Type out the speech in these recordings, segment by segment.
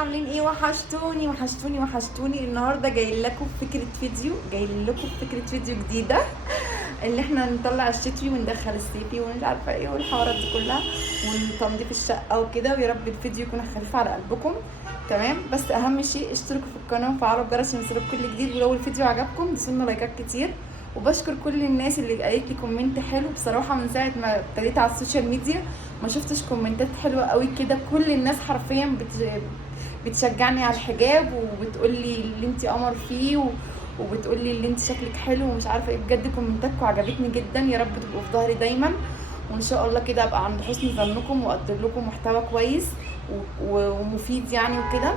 عاملين ايه؟ وحشتوني وحشتوني وحشتوني. النهارده جاي لكم فكره فيديو جديده اللي احنا نطلع الشتوي وندخل الصيفي ومش عارفه ايه والحوارات دي كلها ونتنظيف الشقه وكده. ويا رب الفيديو يكون خفيف على قلبكم. تمام، بس اهم شيء اشتركوا في القناه وفعلوا الجرس عشان يوصلكم كل جديد. ولو الفيديو عجبكم دوسوا لايكات كتير. وبشكر كل الناس اللي قالت لي كومنت حلو. بصراحه من ساعه ما ابتديت على السوشيال ميديا ما شفتش كومنتات حلوه قوي كده. كل الناس حرفيا بتشجعني على الحجاب وبتقول لي اللي انت قمر فيه وبتقول لي اللي انت شكلك حلو ومش عارفه ايه. بجد كومنتاتكم عجبتني جدا. يا رب تبقوا في ظهري دايما، وان شاء الله كده ابقى عند حسن ظنكم واقدم لكم محتوى كويس ومفيد يعني وكده.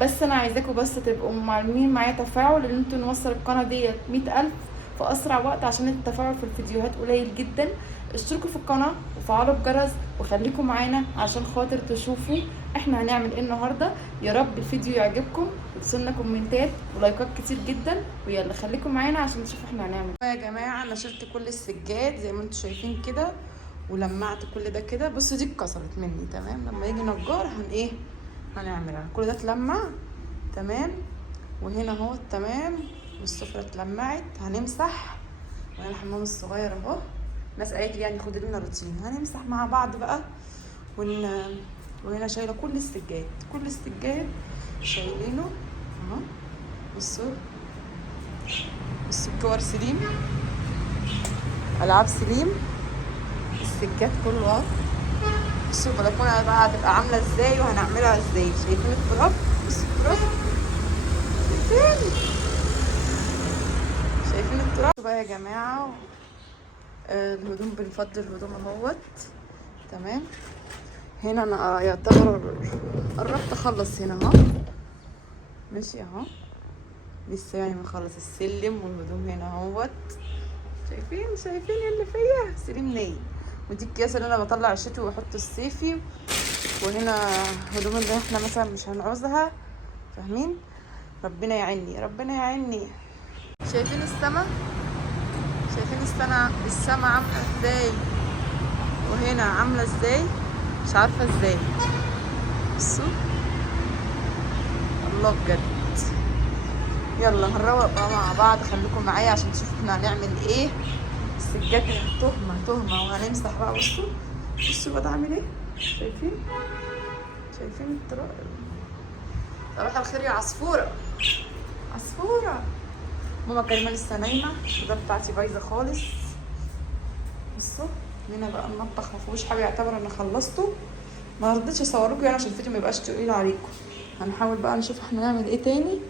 بس انا عايزاكم بس تبقوا معلمين معايا تفاعل ان انتوا نوصل القناه ديت 100,000 في اسرع وقت عشان التفاعل في الفيديوهات قليل جدا. اشتركوا في القناه وفعلوا الجرس وخليكم معانا عشان خاطر تشوفوا احنا هنعمل ايه النهارده. يا رب الفيديو يعجبكم وتوصلنا كومنتات ولايكات كتير جدا. ويلا خليكم معانا عشان تشوفوا احنا هنعمل ايه. يا جماعه انا شلت كل السجاد زي ما انتم شايفين كده ولمعت كل ده كده. بصوا دي اتكسرت مني. تمام، لما يجي نجار هنعملها. كل ده اتلمع تمام، وهنا اهو تمام، والسفره اتلمعت. هنمسح، وهنا الحمام الصغير اهو. ناس قالت لي يعني خد لنا روتين. هنمسح مع بعض بقى وهنا شايله كل السجاد شايلينه اهو. بصوا كور سليم، العاب سليم، السجاد كله اهو. بصوا البلكونه بقى هتبقى عامله ازاي وهنعملها ازاي. شايفين التراب؟ بصوا التراب، شايفين التراب بقى يا جماعه. الهدوم بنفضل الهدوم اهوت. تمام، هنا انا يعتبر قربت اخلص هنا اهو. ماشي اهو، لسه يعني بنخلص السلم والهدوم هنا اهوت. شايفين اللي فيا سليم نايم. ودي الكياسه اللي انا بطلع الشتوي واحط الصيفي. وهنا هدوم اللي احنا مثلا مش هنعوزها. فاهمين؟ ربنا يعيني. شايفين السما عامله ازاي وهنا عامله ازاي، مش عارفه ازاي. بصوا الله بجد. يلا هنروق بقى مع بعض، خليكم معايا عشان تشوفوا احنا هنعمل ايه. السجاد تهمه وهنمسح بقى. بصوا بقى عامل ايه. شايفين التراب؟ صباح الخير يا عصفوره. ماما كريمه لسه نايمه. الأوضة بتاعتي بايظه خالص. بصوا هنا بقى المطبخ مفيهوش حاجه، يعتبر انا خلصته. ما رضيتش اصوركم يعني عشان الفيديو ما يبقاش تقيل عليكم. هنحاول بقى نشوف احنا نعمل ايه تاني.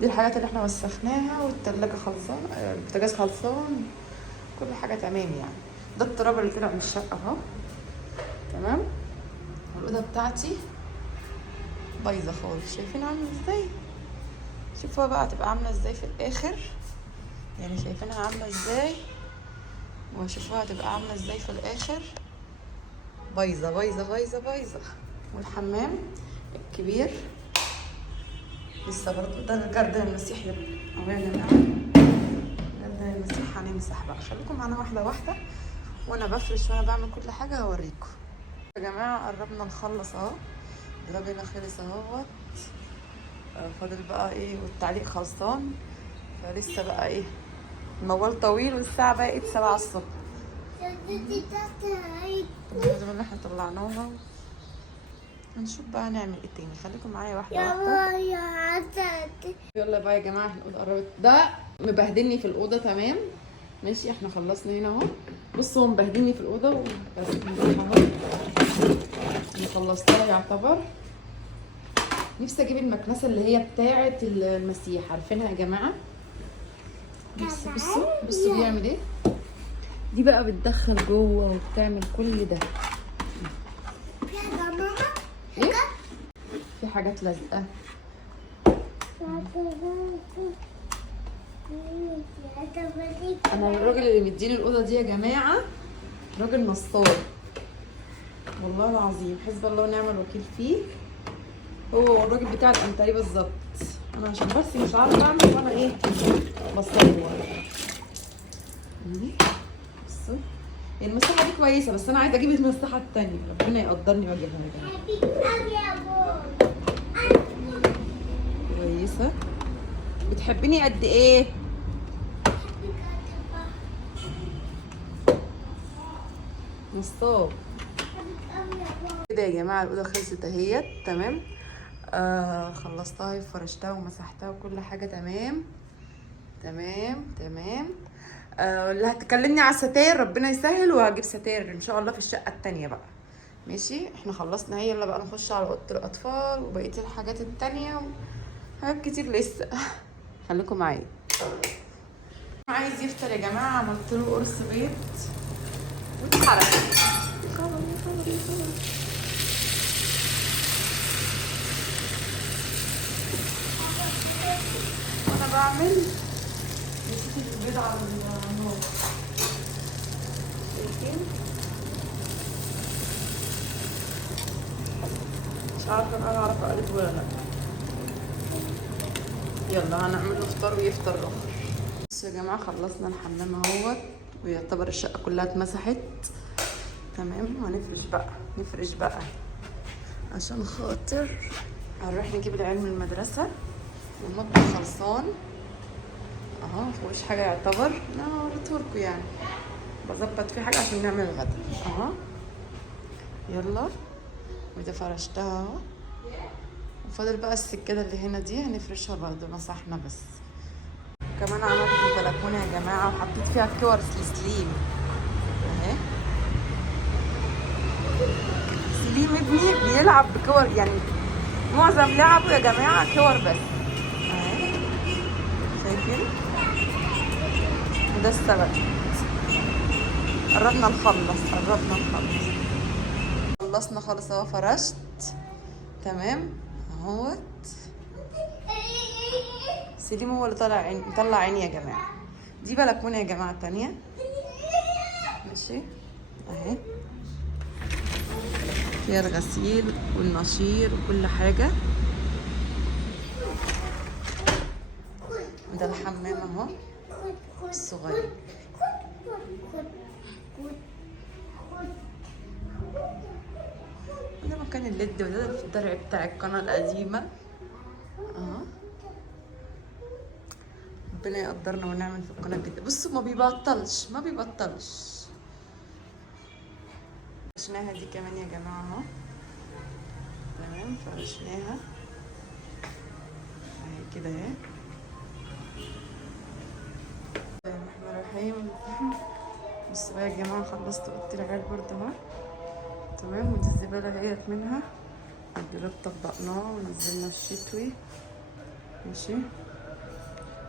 دي الحاجات اللي احنا وسخناها، والتلاجة خلصان، البوتاجاز خلصان، كل حاجه تمام يعني. ده التراب اللي طلع من الشقه اهو. تمام، والاوضه بتاعتي بايظه خالص. شايفين عامله ازاي؟ شوفوها بقى هتبقى عامله ازاي في الاخر. يعني شايفينها عامله ازاي، وشوفوها هتبقى عامله ازاي في الاخر. بايظه. والحمام الكبير لسه برضه. ده الجردل المسيح اهو يا جماعه. الجردل المسيح هنمسح بقى. خليكم معانا واحده وانا بفرش وانا بعمل كل حاجه هوريكم. يا جماعه قربنا نخلص اهو. درجنا خلص اهوت. فاضل بقى ايه، والتعليق خلصان. فلسه بقى ايه، الموال طويل والساعه بقت 7 الصبح. الهدوم اللي احنا طلعناها هنشوف بقى هنعمل ايه تاني. خليكم معايا واحده. يلا بقى يا جماعه، احنا الأوضة قربت. ده مبهدلني في الاوضه. تمام ماشي، احنا خلصنا هنا اهو. بصوا هو مبهدلني في الاوضه بس اهو خلصتها يعتبر. نفسي اجيب المكنسه اللي هي بتاعه المسيح، عارفينها يا جماعه؟ بصوا بيعمل ايه. دي بقى بتدخل جوه وبتعمل كل ده. ايه، في حاجات لازقه. انا الراجل اللي مديني الاوضه دي يا جماعه راجل نصاب والله العظيم. حسب الله ونعم الوكيل فيه. هو الراجل بتاع الانتريه بالظبط. انا عشان بس مش عارفه اعمل وانا ايه بصور. بصوا المساحه دي كويسه، بس انا عايزه اجيب المساحه التانيه. ربنا يقدرني واجيبها يا جماعه. بتحبيني قد ايه؟ نصاب كده يا جماعه. الاوضه خلصت اهيت تمام. خلصتها وفرشتها ومسحتها وكل حاجه تمام تمام تمام. اللي هتكلمني على الستاير ربنا يسهل وهجيب ستاير ان شاء الله في الشقه التانية بقى. ماشي احنا خلصنا هي. يلا بقى نخش على اوضه الاطفال وبقيه الحاجات التانية حاجات كتير لسه. خليكم معايا. عايز يفطر يا جماعه، عملت له قرص بيض واتحرق. وانا بعمل نسيت البيض على النار. شايفين؟ مش عارفه انا اعرف اقلب ولا لا. يلا هنعمل له فطار ويفطر الاخر. بصوا يا جماعه خلصنا الحمام اهوت ويعتبر الشقه كلها اتمسحت تمام. وهنفرش بقى نفرش بقى عشان خاطر هنروح نجيب العيال من المدرسه. والمطبخ خلصان اهو مفيهوش حاجه يعتبر. انا وريتهولكوا يعني بظبط فيه حاجه عشان نعمل الغدا اهو. يلا وده فرشتها اهو. وفاضل بقى السجاده اللي هنا دي هنفرشها برضه مسحنا بس. كمان عملت البلكونه يا جماعه وحطيت فيها كور سليم اهي. سليم ابني بيلعب بكور يعني معظم لعبه يا جماعه كور بس اهي. شايفين؟ وده السبب. قربنا نخلص. خلصنا خالص اهو. فرشت تمام اهوت. سليم هو اللي طلع عيني يا جماعه. دي بلكونه يا جماعه تانية ماشي اهي. فيها الغسيل والنشير وكل حاجه. ده الحمام اهو الصغير. ده مكان الليد وده الدرع بتاع القناه القديمه اهو. ربنا يقدرنا ونعمل في القناه الجديده. بصوا ما بيبطلش. فرشناها دي كمان يا جماعه اهو تمام. فرشناها اهي كده اهي. الرحمن الرحيم. بصوا بقى يا جماعه خلصت اوضه العيال برضه اهو تمام. ودي الزباله ديت منها. الدولاب طبقناه ونزلنا الشتوي ماشي.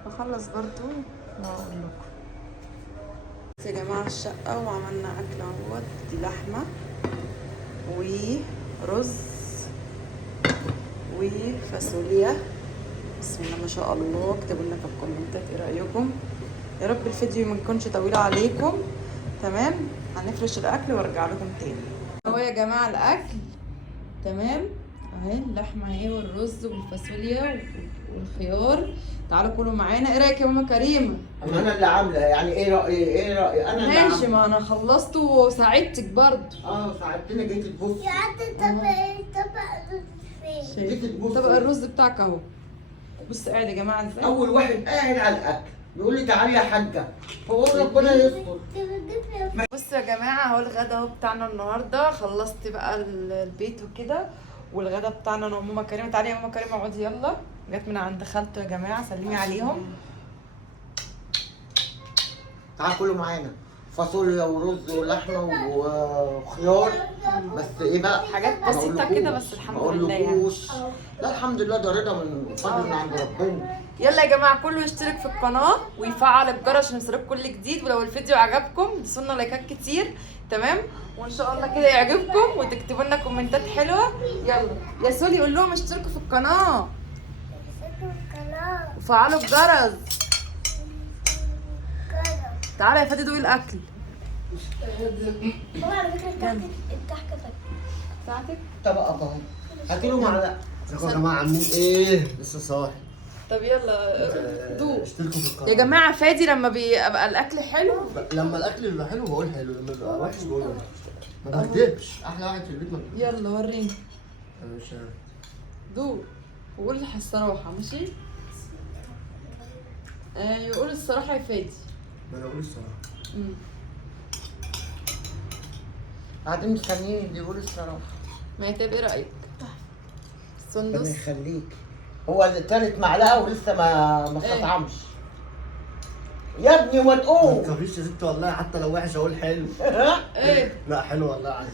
بخلص برضو واقول لكم. يا جماعه الشقه وعملنا اكل اهوت. دي لحمه ورز وفاصوليا. بسم الله ما شاء الله. اكتبوا لنا في الكومنتات ايه رايكم. يا رب الفيديو ما يكونش طويل عليكم تمام. هنفرش الاكل وارجع لكم تاني اهو يا جماعه. الاكل تمام اهي. اللحمه اهي والرز والفاصوليا والخيار. تعالوا كلوا معانا. ايه رايك يا ماما كريمه؟ انا اللي عامله يعني. ايه رايي انا اللي ماشي. ما انا خلصت وساعدتك برضه. ساعدتني. جيت تبص يا عادة طبق الرز فين؟ جيت تبص. طبق الرز بتاعك اهو. بص قاعد يا جماعه ازاي. اول واحد قاعد على الاكل بيقول لي تعالي يا حاجه. فهو ربنا يستر. بصوا يا جماعه اهو الغدا اهو بتاعنا النهارده. خلصت بقى البيت وكده. والغدا بتاعنا انا وماما كريمه. تعالي يا ماما كريمه اقعدي يلا. جت من عند خالته يا جماعه. سلمي عليهم. تعال كله معانا. فاصوليا ورز ولحمه وخيار. بس ايه بقى حاجات بسيطه كده بس الحمد لله يعني. لا الحمد لله ده رضا من فضل من عند ربنا. يلا يا جماعه كله يشترك في القناه ويفعل الجرس عشان يوصلك كل جديد. ولو الفيديو عجبكم ادوسوا لايكات كتير تمام. وان شاء الله كده يعجبكم وتكتبوا لنا كومنتات حلوه. يلا يا سولي قول لهم اشتركوا في القناه وفعلوا الجرس. تعالى يا فادي دوق الاكل. على فكرة الكحكة بتاعتك طبق اهو. هاتي له معلقه. ازيكم يا جماعه عاملين ايه؟ لسه صاحي. طب يلا دوق اشتركوا في القناه يا جماعه. فادي لما بيبقى الاكل حلو لما الاكل بيبقى حلو بقول حلو، لما بيبقى وحش بقول وحش. ما بكدبش. احلى واحد في البيت ما بكدبش. يلا وريني يا باشا دوق وقول الصراحه ماشي. يقول الصراحه يا فادي. ما انا اقول الصراحه. قاعدين مستنيين اللي يقول الصراحه. ما هي ايه رايك؟ ربنا سندس. يخليك. هو اللي تالت معلقه ولسه ما استطعمش. يا ابني ما ما تقوم. تخافيش يا ست والله، حتى لو وحش اقول حلو. ايه لا حلو والله عادي.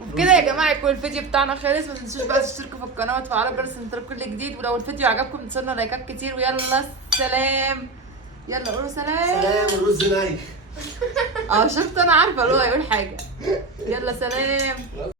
وبكده يا جماعه يكون الفيديو بتاعنا خلص. ما تنسوش بقى تشتركوا في القناه وتفعلوا الجرس عشان تشوفوا كل جديد. ولو الفيديو عجبكم تنسونا لايكات كتير. ويلا سلام. يلا قولوا سلام. سلام الرز ناي. شفت انا عارفه اللي هو هيقول حاجه. يلا سلام.